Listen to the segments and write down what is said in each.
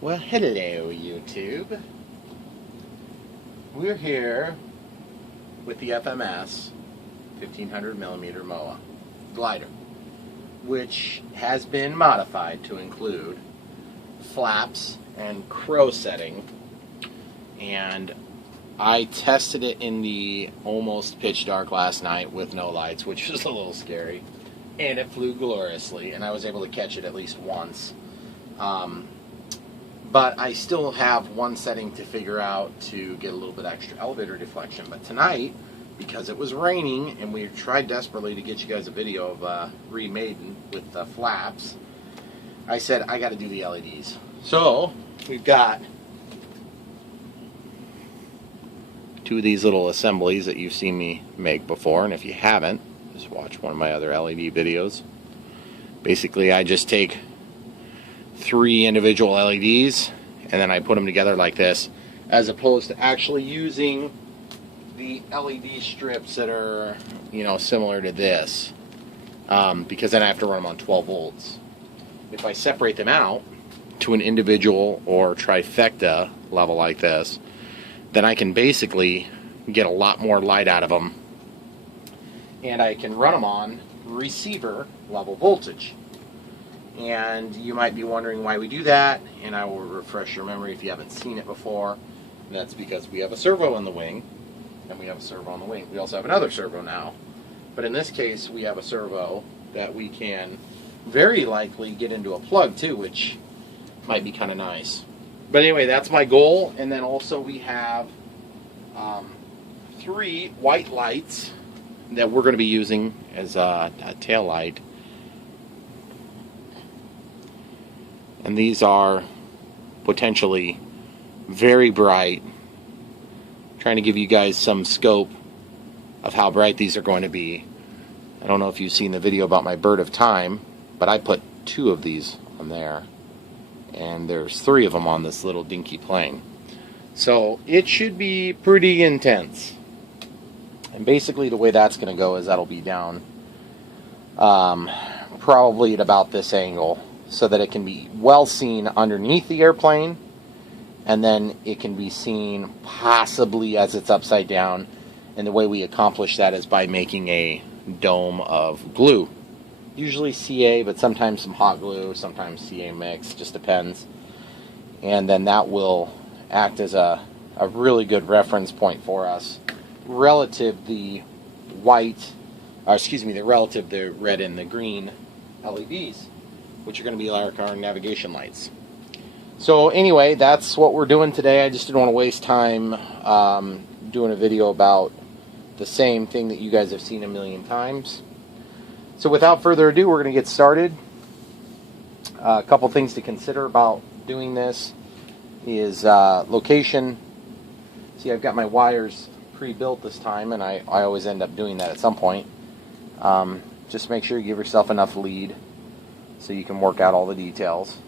Well, hello YouTube. We're here with the FMS 1500mm Moa glider, which has been modified to include flaps and crow setting, and I tested it in the almost pitch dark last night with no lights, which was a little scary, and it flew gloriously, and I was able to catch it at least once. But I still have one setting to figure out to get a little bit extra elevator deflection. But tonight, because it was raining and we tried desperately to get you guys a video of remade with the flaps, I said I got to do the LEDs. So we've got two of these little assemblies that you've seen me make before, and if you haven't, just watch one of my other LED videos. Basically, I just take 3 individual LEDs and then I put them together like this, as opposed to actually using the LED strips that are, you know, similar to this, because then I have to run them on 12 volts. If I separate them out to an individual or trifecta level like this, then I can basically get a lot more light out of them, and I can run them on receiver level voltage. And you might be wondering why we do that, and I will refresh your memory if you haven't seen it before. And that's because we have a servo in the wing, and we have a servo on the wing. We also have another servo now, but in this case we have a servo that we can very likely get into a plug too, which might be kind of nice. But anyway, that's my goal. And then also we have 3 white lights that we're going to be using as a tail light. And these are potentially very bright. I'm trying to give you guys some scope of how bright these are going to be. I don't know if you've seen the video about my bird of time, but I put 2 of these on there. And there's 3 of them on this little dinky plane. So it should be pretty intense. And basically the way that's going to go is that'll be down probably at about this angle, so that it can be well seen underneath the airplane, and then it can be seen possibly as it's upside down. And the way we accomplish that is by making a dome of glue. Usually CA, but sometimes some hot glue, sometimes CA mix, just depends. And then that will act as a really good reference point for us relative the red and the green LEDs, which are going to be like our navigation lights. So anyway, that's what we're doing today. I just didn't want to waste time doing a video about the same thing that you guys have seen a million times. So without further ado, we're going to get started. A couple things to consider about doing this is location. See, I've got my wires pre-built this time, and I always end up doing that at some point. Just make sure you give yourself enough lead so you can work out all the details.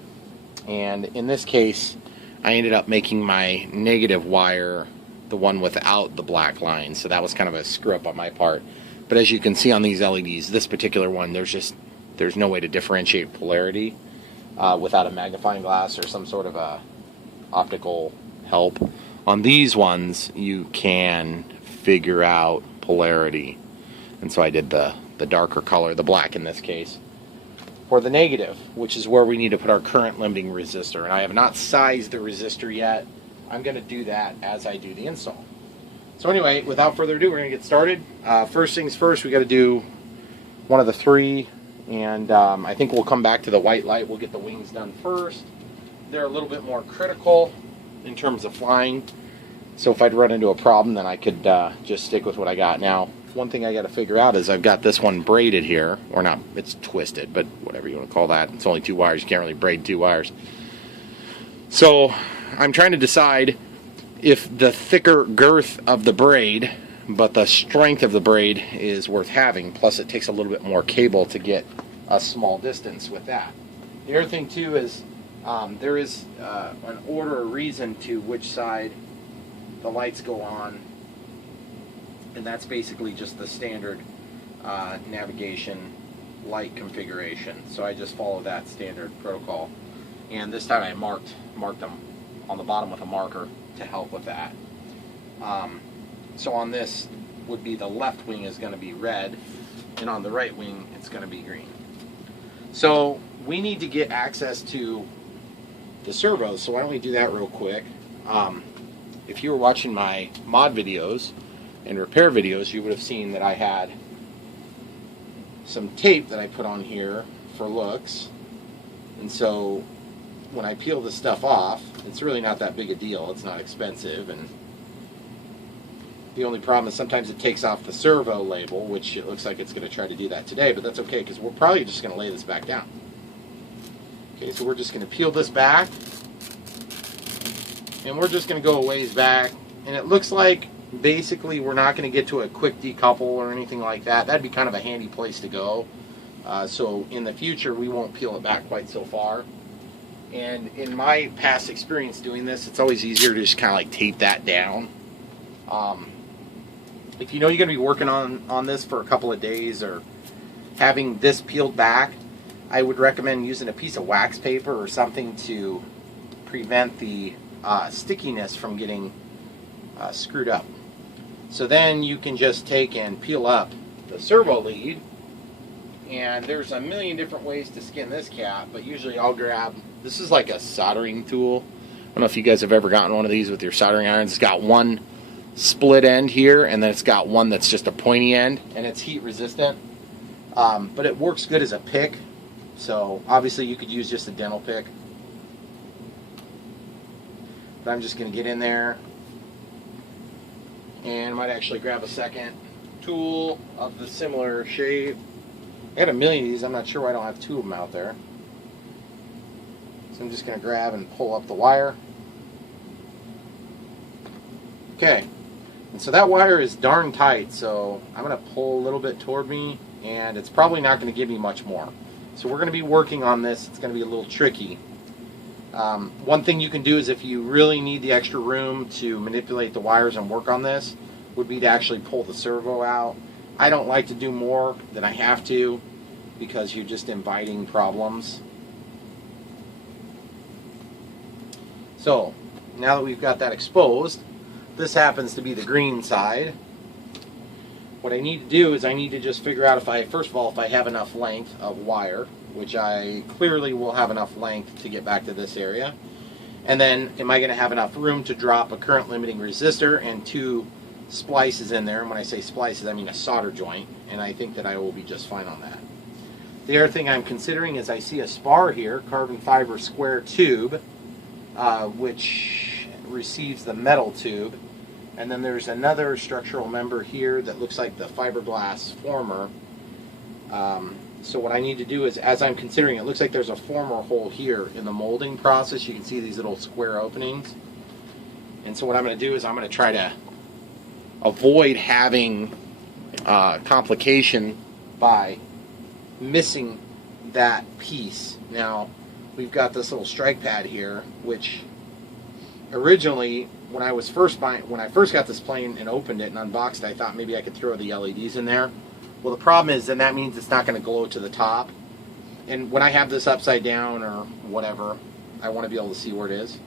And in this case, I ended up making my negative wire the one without the black line, so that was kind of a screw up on my part. But as you can see on these LEDs, this particular one, there's no way to differentiate polarity without a magnifying glass or some sort of a optical help. On these ones, you can figure out polarity, and so I did the darker color, the black in this case, for the negative, which is where we need to put our current limiting resistor. And I have not sized the resistor yet. I'm going to do that as I do the install. So anyway, without further ado, we're going to get started. First things first, we got to do one of the 3, and I think we'll come back to the white light. We'll get the wings done first. They're a little bit more critical in terms of flying, so if I'd run into a problem, then I could just stick with what I got. Now, one thing I got to figure out is I've got this one braided here, or not, it's twisted, but whatever you want to call that. It's only 2 wires. You can't really braid 2 wires. So I'm trying to decide if the thicker girth of the braid, but the strength of the braid is worth having. Plus, it takes a little bit more cable to get a small distance with that. The other thing too is there is an order or reason to which side the lights go on, and that's basically just the standard navigation light configuration. So I just follow that standard protocol. and this time I marked them on the bottom with a marker to help with that. So on this would be the left wing is going to be red, and on the right wing it's going to be green. So we need to get access to the servos, so why don't we do that real quick. If you were watching my mod videos and repair videos, you would have seen that I had some tape that I put on here for looks, and so when I peel this stuff off, it's really not that big a deal. It's not expensive, and the only problem is sometimes it takes off the servo label, which it looks like it's going to try to do that today, but that's okay because we're probably just going to lay this back down. Okay, so we're just going to peel this back, and we're just going to go a ways back, and it looks like basically we're not going to get to a quick decouple or anything like that. That'd be kind of a handy place to go. So in the future we won't peel it back quite so far. And in my past experience doing this, it's always easier to just kind of like tape that down. If you know you're going to be working on this for a couple of days or having this peeled back, I would recommend using a piece of wax paper or something to prevent the stickiness from getting screwed up. So then you can just take and peel up the servo lead, and there's a million different ways to skin this cap, but usually I'll grab, this is like a soldering tool. I don't know if you guys have ever gotten one of these with your soldering irons. It's got one split end here, and then it's got one that's just a pointy end, and it's heat resistant, but it works good as a pick. So obviously you could use just a dental pick, but I'm just going to get in there, and I might actually grab a second tool of the similar shape. I got a million of these. I'm not sure why I don't have two of them out there. So I'm just going to grab and pull up the wire. Okay, and so that wire is darn tight, so I'm going to pull a little bit toward me, and it's probably not going to give me much more. So we're going to be working on this. It's going to be a little tricky. One thing you can do is, if you really need the extra room to manipulate the wires and work on this, would be to actually pull the servo out. I don't like to do more than I have to because you're just inviting problems. So now that we've got that exposed, this happens to be the green side. What I need to do is I need to just figure out if I, first of all, if I have enough length of wire, which I clearly will have enough length to get back to this area. And then, am I going to have enough room to drop a current limiting resistor and two splices in there? And when I say splices, I mean a solder joint, and I think that I will be just fine on that. The other thing I'm considering is I see a spar here, carbon fiber square tube, which receives the metal tube. And then there's another structural member here that looks like the fiberglass former. So what I need to do is, as I'm considering, it looks like there's a former hole here in the molding process. You can see these little square openings. And so what I'm going to do is I'm going to try to avoid having complication by missing that piece. Now, we've got this little strike pad here, which originally, when I first got this plane and opened it and unboxed it, I thought maybe I could throw the LEDs in there. Well, the problem is then that means it's not going to glow to the top. And when I have this upside down or whatever, I want to be able to see where it is.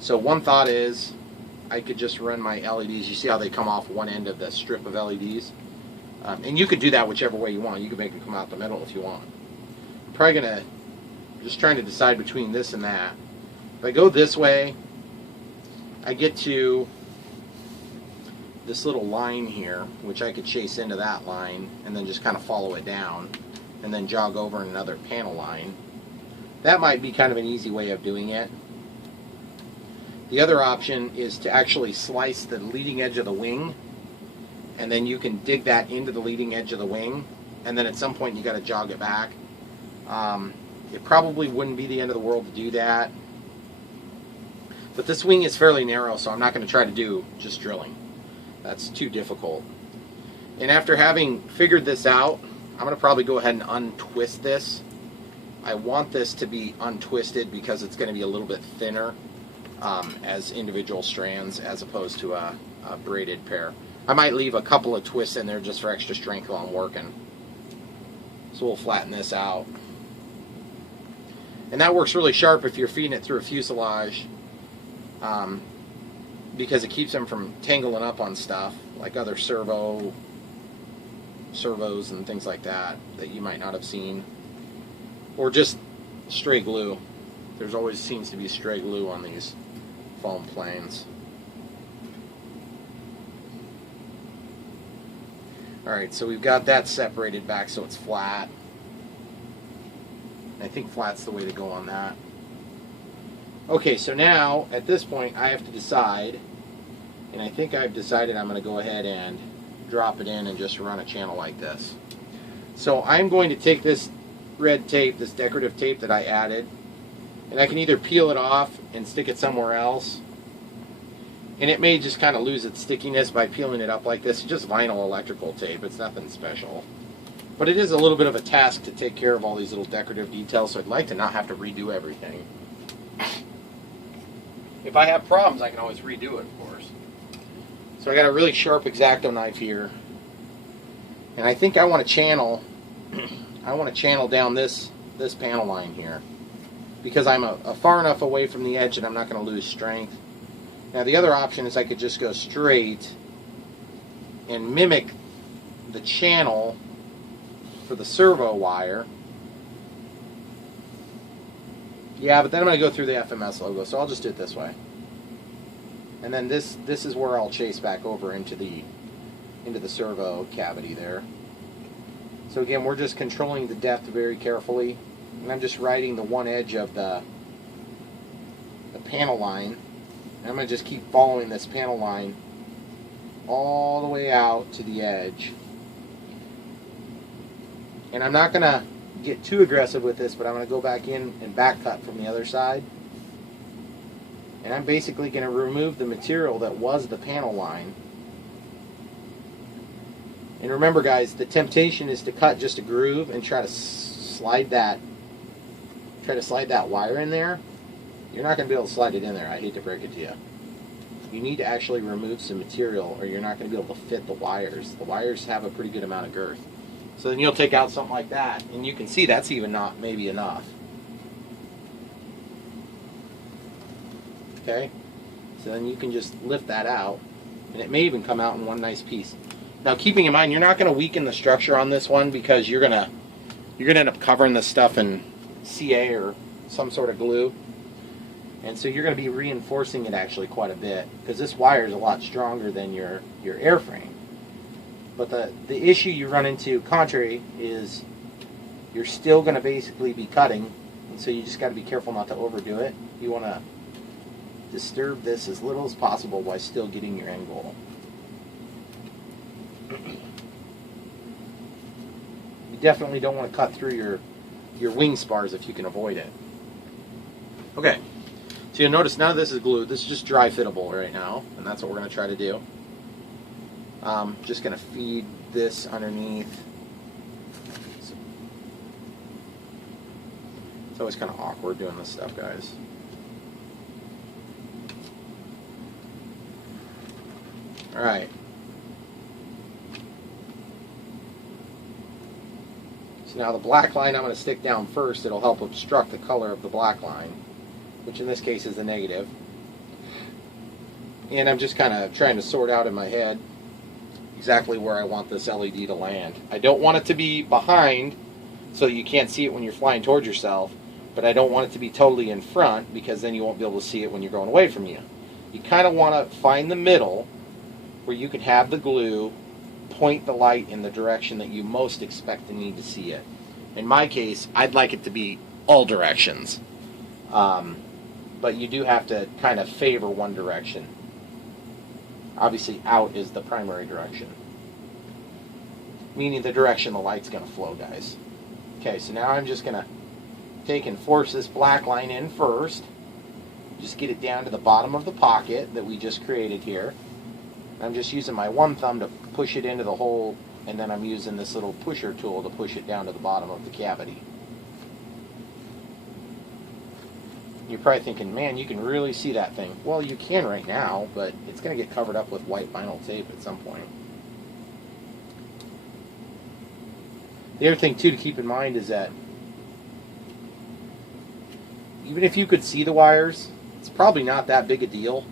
So one thought is I could just run my LEDs. You see how they come off one end of the strip of LEDs? And you could do that whichever way you want. You could make them come out the middle if you want. I'm probably going to, just trying to decide between this and that. If I go this way, I get to this little line here, which I could chase into that line and then just kind of follow it down and then jog over another panel line. That might be kind of an easy way of doing it. The other option is to actually slice the leading edge of the wing, and then you can dig that into the leading edge of the wing, and then at some point you got to jog it back. It probably wouldn't be the end of the world to do that, but this wing is fairly narrow, so I'm not going to try to do just drilling. That's too difficult. And after having figured this out, I'm going to probably go ahead and untwist this. I want this to be untwisted because it's going to be a little bit thinner as individual strands as opposed to a braided pair. I might leave a couple of twists in there just for extra strength while I'm working. So we'll flatten this out. And that works really sharp if you're feeding it through a fuselage, because it keeps them from tangling up on stuff like other servos and things like that you might not have seen, or just stray glue. There's always seems to be stray glue on these foam planes. Alright, so we've got that separated back so it's flat. I think flat's the way to go on that. Okay, so now, at this point, I have to decide, and I think I've decided I'm going to go ahead and drop it in and just run a channel like this. So I'm going to take this red tape, this decorative tape that I added, and I can either peel it off and stick it somewhere else, and it may just kind of lose its stickiness by peeling it up like this. It's just vinyl electrical tape. It's nothing special. But it is a little bit of a task to take care of all these little decorative details, so I'd like to not have to redo everything. If I have problems, I can always redo it, of course. So I got a really sharp X-Acto knife here, and I think I want to channel. I want to channel down this panel line here, because I'm far enough away from the edge that I'm not going to lose strength. Now the other option is I could just go straight and mimic the channel for the servo wire. Yeah, but then I'm going to go through the FMS logo, so I'll just do it this way. And then this is where I'll chase back over into the servo cavity there. So again, we're just controlling the depth very carefully, and I'm just riding the one edge of the panel line. And I'm going to just keep following this panel line all the way out to the edge. And I'm not going to get too aggressive with this, but I'm going to go back in and back cut from the other side. And I'm basically going to remove the material that was the panel line. And remember, guys, the temptation is to cut just a groove and try to slide that wire in there. You're not going to be able to slide it in there. I hate to break it to you. You need to actually remove some material, or you're not going to be able to fit the wires. The wires have a pretty good amount of girth. So then you'll take out something like that, and you can see that's even not maybe enough. Okay? So then you can just lift that out, and it may even come out in one nice piece. Now, keeping in mind, you're not going to weaken the structure on this one, because you're gonna end up covering this stuff in CA or some sort of glue. And so you're going to be reinforcing it actually quite a bit, because this wire is a lot stronger than your airframe. But the issue you run into, contrary, is you're still going to basically be cutting, and so you just got to be careful not to overdo it. You want to disturb this as little as possible while still getting your end goal. You definitely don't want to cut through your wing spars if you can avoid it. Okay. So you'll notice none of this is glued. This is just dry fittable right now, and that's what we're going to try to do. Just going to feed this underneath. It's always kind of awkward doing this stuff, guys. Alright. So now the black line I'm going to stick down first. It'll help obstruct the color of the black line, which in this case is the negative. And I'm just kind of trying to sort out in my head exactly where I want this LED to land. I don't want it to be behind so you can't see it when you're flying towards yourself, but I don't want it to be totally in front, because then you won't be able to see it when you're going away from you. You kind of want to find the middle where you can have the glue point the light in the direction that you most expect to need to see it. In my case, I'd like it to be all directions. But you do have to kind of favor one direction. Obviously, out is the primary direction, meaning the direction the light's going to flow, guys. Okay, so now I'm just going to take and force this black line in first. Just get it down to the bottom of the pocket that we just created here. I'm just using my one thumb to push it into the hole, and then I'm using this little pusher tool to push it down to the bottom of the cavity. You're probably thinking, man, you can really see that thing. Well, you can right now, but it's going to get covered up with white vinyl tape at some point. The other thing, too, to keep in mind is that even if you could see the wires, it's probably not that big a deal.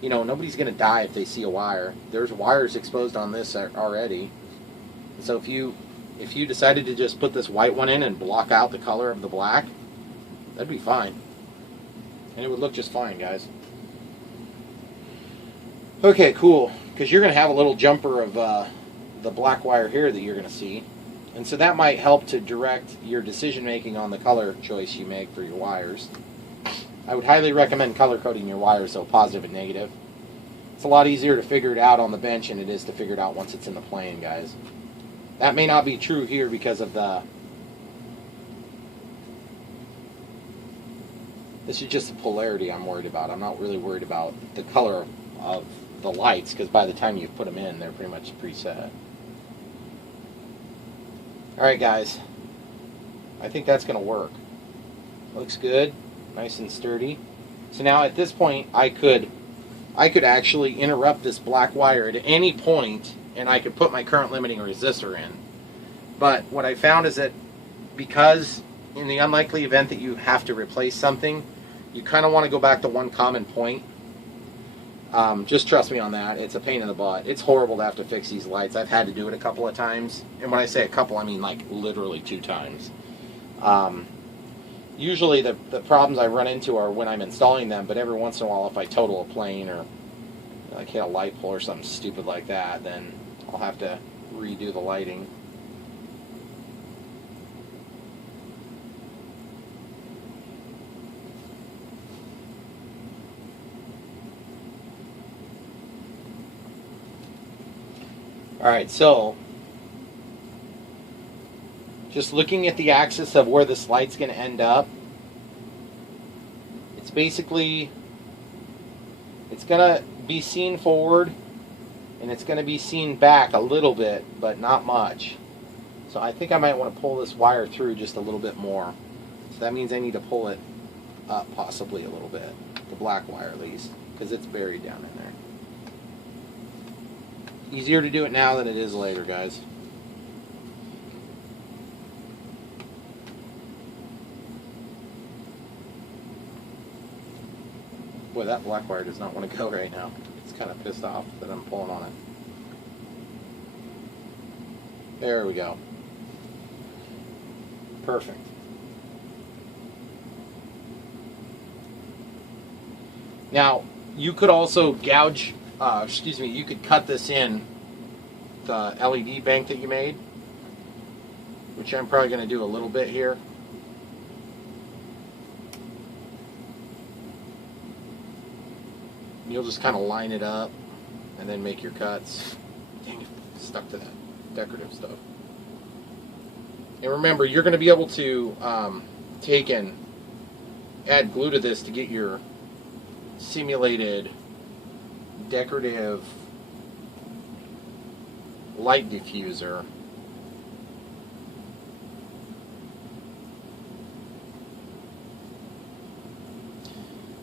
You know, nobody's going to die if they see a wire. There's wires exposed on this already. So if you decided to just put this white one in and block out the color of the black, that'd be fine. And it would look just fine, guys. Okay, cool. Because you're going to have a little jumper of the black wire here that you're going to see. And so that might help to direct your decision making on the color choice you make for your wires. I would highly recommend color coding your wires, so positive and negative. It's a lot easier to figure it out on the bench than it is to figure it out once it's in the plane, guys. That may not be true here because of the... This is just the polarity I'm worried about. I'm not really worried about the color of the lights, because by the time you put them in, they're pretty much preset. Alright guys, I think that's going to work. Looks good, nice and sturdy. So now at this point I could actually interrupt this black wire at any point, and I could put my current limiting resistor in. But what I found is that because in the unlikely event that you have to replace something, you kind of want to go back to one common point. Just trust me on that. It's a pain in the butt. It's horrible to have to fix these lights. I've had to do it a couple of times. And when I say a couple, I mean like literally 2 times. Usually the problems I run into are when I'm installing them, but every once in a while if I total a plane or like hit a light pole or something stupid like that, then I'll have to redo the lighting. Alright, so just looking at the axis of where this light's going to end up, it's basically, it's going to be seen forward and it's going to be seen back a little bit, but not much. So I think I might want to pull this wire through just a little bit more. So that means I need to pull it up possibly a little bit, the black wire at least, because it's buried down in there. Easier to do it now than it is later, guys. Boy, that black wire does not want to go right now. It's kind of pissed off that I'm pulling on it. There we go. Perfect. Now, you could also gouge, you could cut this in, the LED bank that you made, which I'm probably going to do a little bit here. You'll just kind of line it up and then make your cuts. Dang it, stuck to that decorative stuff. And remember, you're going to be able to take and add glue to this to get your simulated decorative light diffuser.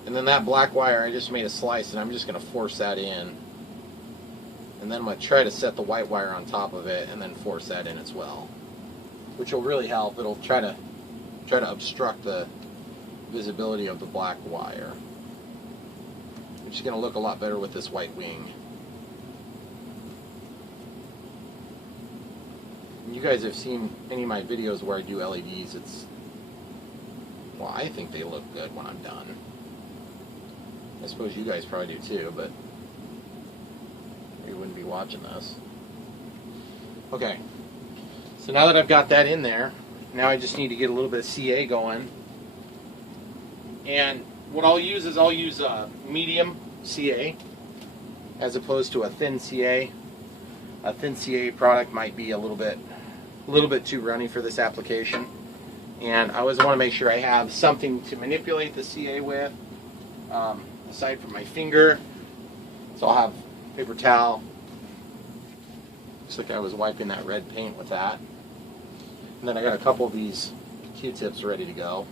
And then that black wire, I just made a slice and I'm just going to force that in. And then I'm going to try to set the white wire on top of it and then force that in as well, which will really help. It'll try to obstruct the visibility of the black wire, which is going to look a lot better with this white wing. You guys have seen any of my videos where I do LEDs. Well, I think they look good when I'm done. I suppose you guys probably do too, but you wouldn't be watching this. Okay, so now that I've got that in there, now I just need to get a little bit of CA going. And what I'll use is a medium CA as opposed to a thin CA. A thin CA product might be a little bit too runny for this application. And I always want to make sure I have something to manipulate the CA with, aside from my finger. So I'll have paper towel. Looks like I was wiping that red paint with that. And then I got a couple of these Q-tips ready to go.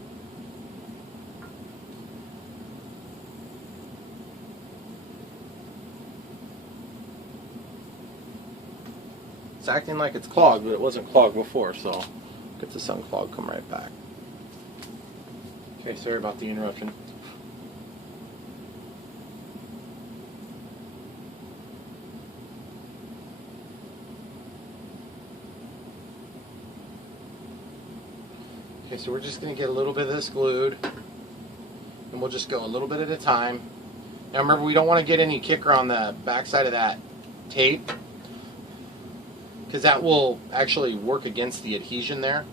It's acting like it's clogged, but it wasn't clogged before, so get this unclogged, come right back. Okay, sorry about the interruption. Okay, so we're just going to get a little bit of this glued, and we'll just go a little bit at a time. Now remember, we don't want to get any kicker on the backside of that tape, because that will actually work against the adhesion there,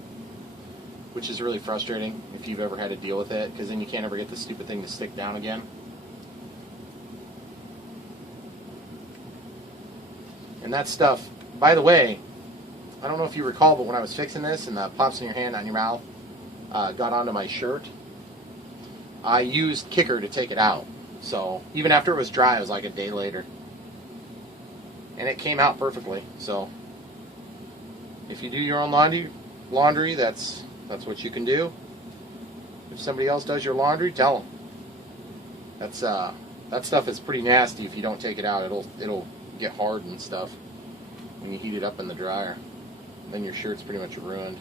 which is really frustrating if you've ever had to deal with it, because then you can't ever get the stupid thing to stick down again. And that stuff, by the way, I don't know if you recall, but when I was fixing this and the pops in your hand, on your mouth, got onto my shirt, I used kicker to take it out. So even after it was dry, it was like a day later. And it came out perfectly. So if you do your own laundry, that's what you can do. If somebody else does your laundry, tell them. That stuff is pretty nasty. If you don't take it out, it'll get hard and stuff when you heat it up in the dryer. Then your shirt's pretty much ruined.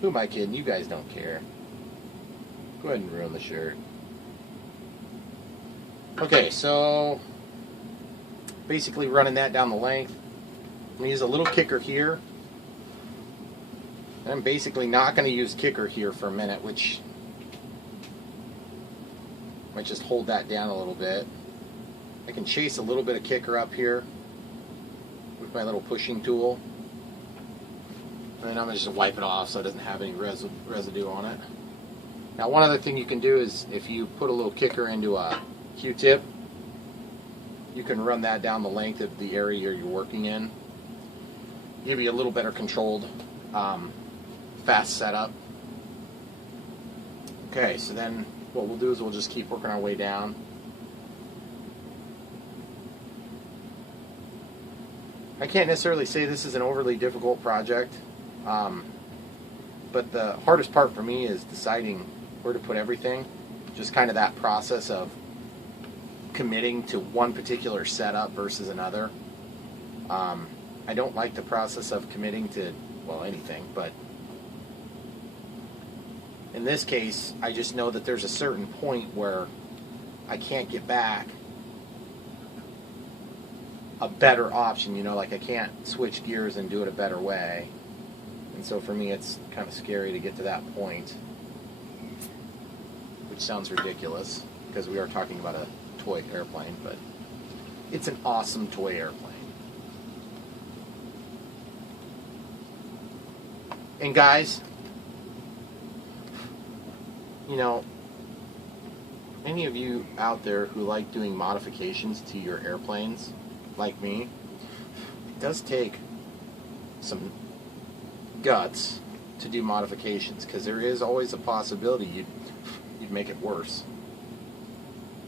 Who am I kidding? You guys don't care. Go ahead and ruin the shirt. Okay, so basically running that down the length. I'm going to use a little kicker here. And I'm basically not going to use kicker here for a minute, which might just hold that down a little bit. I can chase a little bit of kicker up here with my little pushing tool. And then I'm going to just wipe it off so it doesn't have any residue on it. Now one other thing you can do is if you put a little kicker into a Q-tip, you can run that down the length of the area you're working in. Give you a little better controlled, fast setup. Okay, so then what we'll do is we'll just keep working our way down. I can't necessarily say this is an overly difficult project, but the hardest part for me is deciding where to put everything. Just kind of that process of committing to one particular setup versus another. I don't like the process of committing to, well, anything, but in this case, I just know that there's a certain point where I can't get back a better option, you know, like I can't switch gears and do it a better way. And so for me, it's kind of scary to get to that point, which sounds ridiculous because we are talking about a toy airplane, but it's an awesome toy airplane. And guys, you know, any of you out there who like doing modifications to your airplanes, like me, it does take some guts to do modifications, because there is always a possibility you'd make it worse.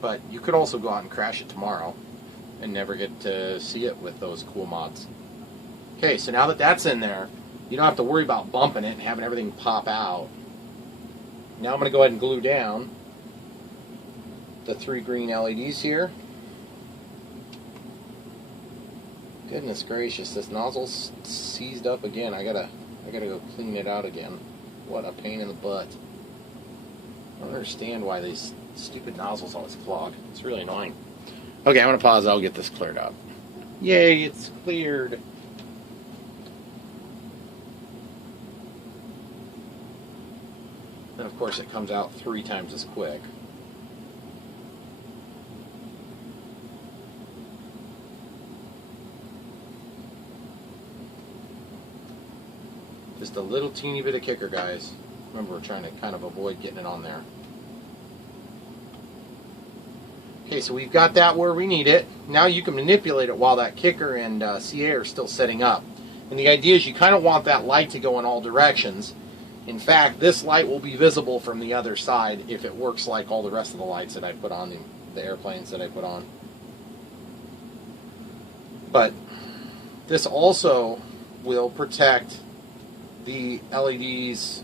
But you could also go out and crash it tomorrow and never get to see it with those cool mods. Okay, so now that that's in there, you don't have to worry about bumping it and having everything pop out. Now I'm going to go ahead and glue down the 3 green LEDs here. Goodness gracious, this nozzle's seized up again. I gotta go clean it out again. What a pain in the butt. I don't understand why these stupid nozzles always clog. It's really annoying. Okay, I'm gonna pause. I'll get this cleared up. Yay, it's cleared. Then of course it comes out 3 times as quick. Just a little teeny bit of kicker, guys. Remember, we're trying to kind of avoid getting it on there. Okay, so we've got that where we need it. Now you can manipulate it while that kicker and CA are still setting up. And the idea is you kind of want that light to go in all directions. In fact, this light will be visible from the other side if it works like all the rest of the lights that I put on, the airplanes that I put on. But this also will protect the LEDs,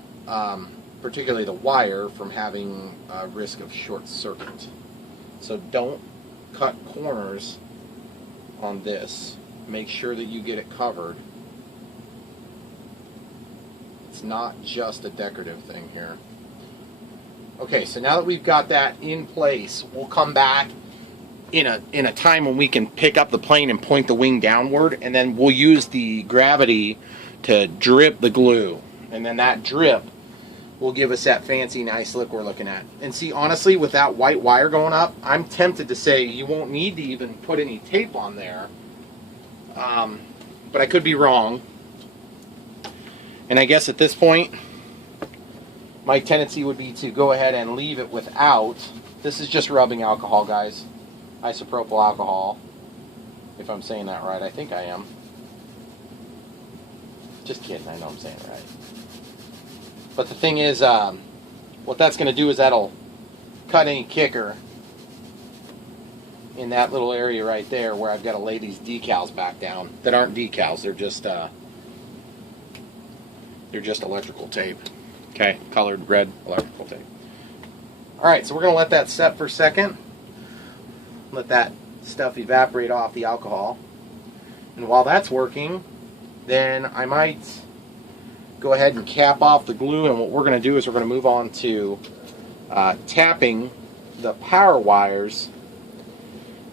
particularly the wire, from having a risk of short circuit. So don't cut corners on this. Make sure that you get it covered. It's not just a decorative thing here. Okay, so now that we've got that in place, we'll come back in a time when we can pick up the plane and point the wing downward, and then we'll use the gravity to drip the glue. And then that drip will give us that fancy, nice look we're looking at. And see, honestly, with that white wire going up, I'm tempted to say you won't need to even put any tape on there. But I could be wrong. And I guess at this point, my tendency would be to go ahead and leave it without. This is just rubbing alcohol, guys. Isopropyl alcohol. If I'm saying that right, I think I am. Just kidding, I know I'm saying it right. But the thing is, what that's going to do is that'll cut any kicker in that little area right there where I've got to lay these decals back down. That aren't decals, they're just electrical tape. Okay, colored red electrical tape. Alright, so we're going to let that set for a second. Let that stuff evaporate off the alcohol. And while that's working, then I might go ahead and cap off the glue, and what we're going to do is we're going to move on to tapping the power wires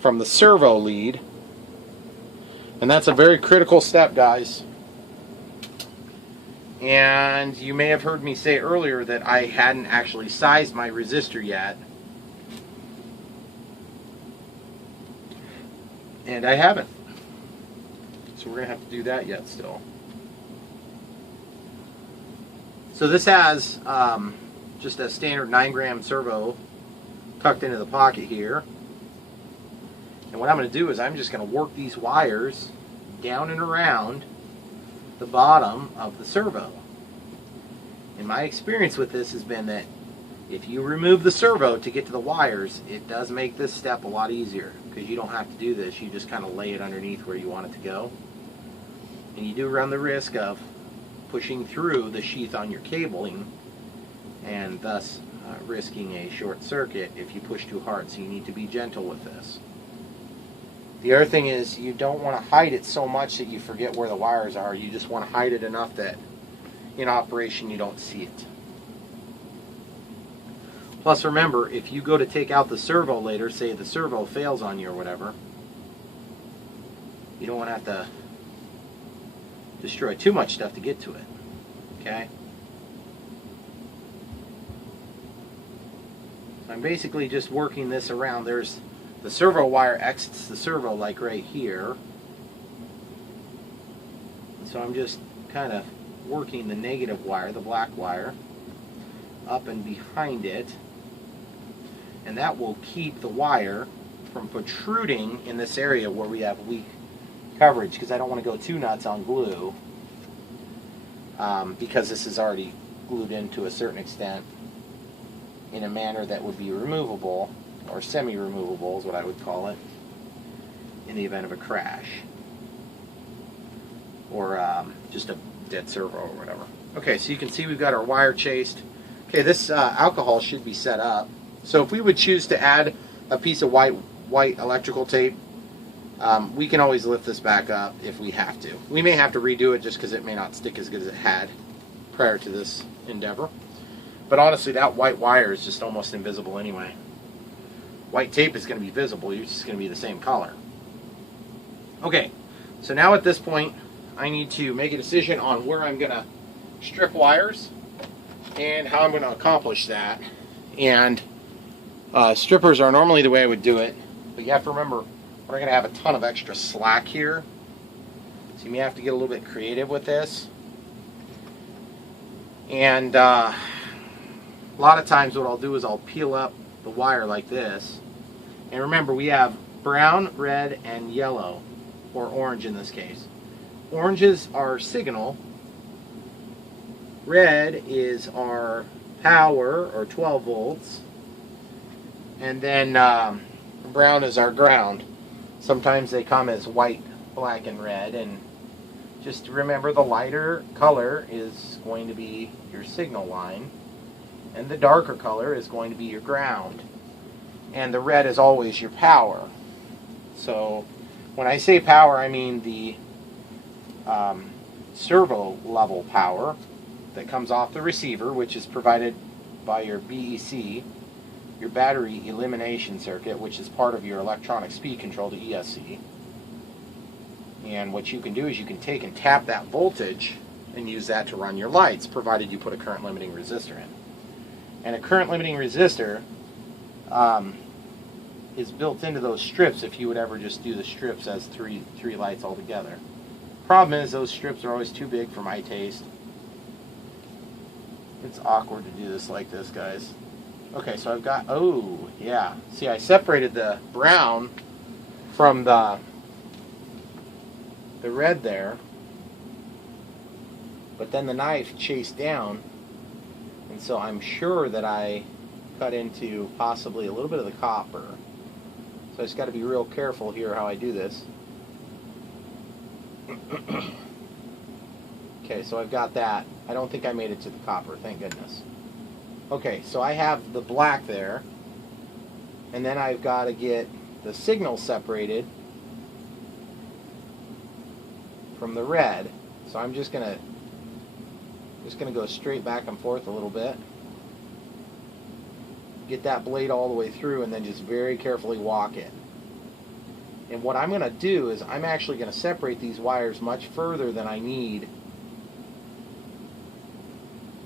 from the servo lead. And that's a very critical step, guys. And you may have heard me say earlier that I hadn't actually sized my resistor yet. And I haven't. So we're going to have to do that yet still. So this has just a standard 9-gram servo tucked into the pocket here. And what I'm going to do is I'm just going to work these wires down and around the bottom of the servo. And my experience with this has been that if you remove the servo to get to the wires, it does make this step a lot easier, because you don't have to do this. You just kind of lay it underneath where you want it to go. And you do run the risk of pushing through the sheath on your cabling and thus risking a short circuit if you push too hard, so you need to be gentle with this. The other thing is, you don't want to hide it so much that you forget where the wires are. You just want to hide it enough that in operation you don't see it. Plus remember, if you go to take out the servo later, say the servo fails on you or whatever, you don't want to have to destroy too much stuff to get to it. Okay? So I'm basically just working this around. There's the servo wire exits the servo like right here. And so I'm just kind of working the negative wire, the black wire, up and behind it. And that will keep the wire from protruding in this area where we have weak coverage, because I don't want to go too nuts on glue, because this is already glued in to a certain extent in a manner that would be removable, or semi-removable is what I would call it, in the event of a crash, or just a dead servo or whatever. Okay, so you can see we've got our wire chased. Okay, this alcohol should be set up. So if we would choose to add a piece of white electrical tape, we can always lift this back up if we have to. We may have to redo it just because it may not stick as good as it had prior to this endeavor. But honestly, that white wire is just almost invisible anyway. White tape is going to be visible, it's just going to be the same color. Okay, so now at this point, I need to make a decision on where I'm going to strip wires and how I'm going to accomplish that. And strippers are normally the way I would do it, but you have to remember, we're going to have a ton of extra slack here, so you may have to get a little bit creative with this. And a lot of times what I'll do is I'll peel up the wire like this. And remember, we have brown, red, and yellow, or orange in this case. Oranges are signal, red is our power, or 12 volts, and then brown is our ground. Sometimes they come as white, black, and red, and just remember the lighter color is going to be your signal line, and the darker color is going to be your ground, and the red is always your power. So when I say power, I mean the servo level power, that comes off the receiver, which is provided by your BEC, your battery elimination circuit, which is part of your electronic speed control, the ESC. And what you can do is you can take and tap that voltage and use that to run your lights, provided you put a current limiting resistor in. And a current limiting resistor is built into those strips if you would ever just do the strips as three lights all together. Problem is, those strips are always too big for my taste. It's awkward to do this like this, guys. Okay, so I've got, oh, yeah. See, I separated the brown from the red there, but then the knife chased down, and so I'm sure that I cut into possibly a little bit of the copper. So I just got to be real careful here how I do this. Okay, so I've got that. I don't think I made it to the copper, thank goodness. Okay, so I have the black there, and then I've got to get the signal separated from the red. So I'm just gonna go straight back and forth a little bit, get that blade all the way through, and then just very carefully walk it. And what I'm going to do is I'm actually going to separate these wires much further than I need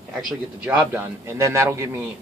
to actually get the job done, and then that'll give me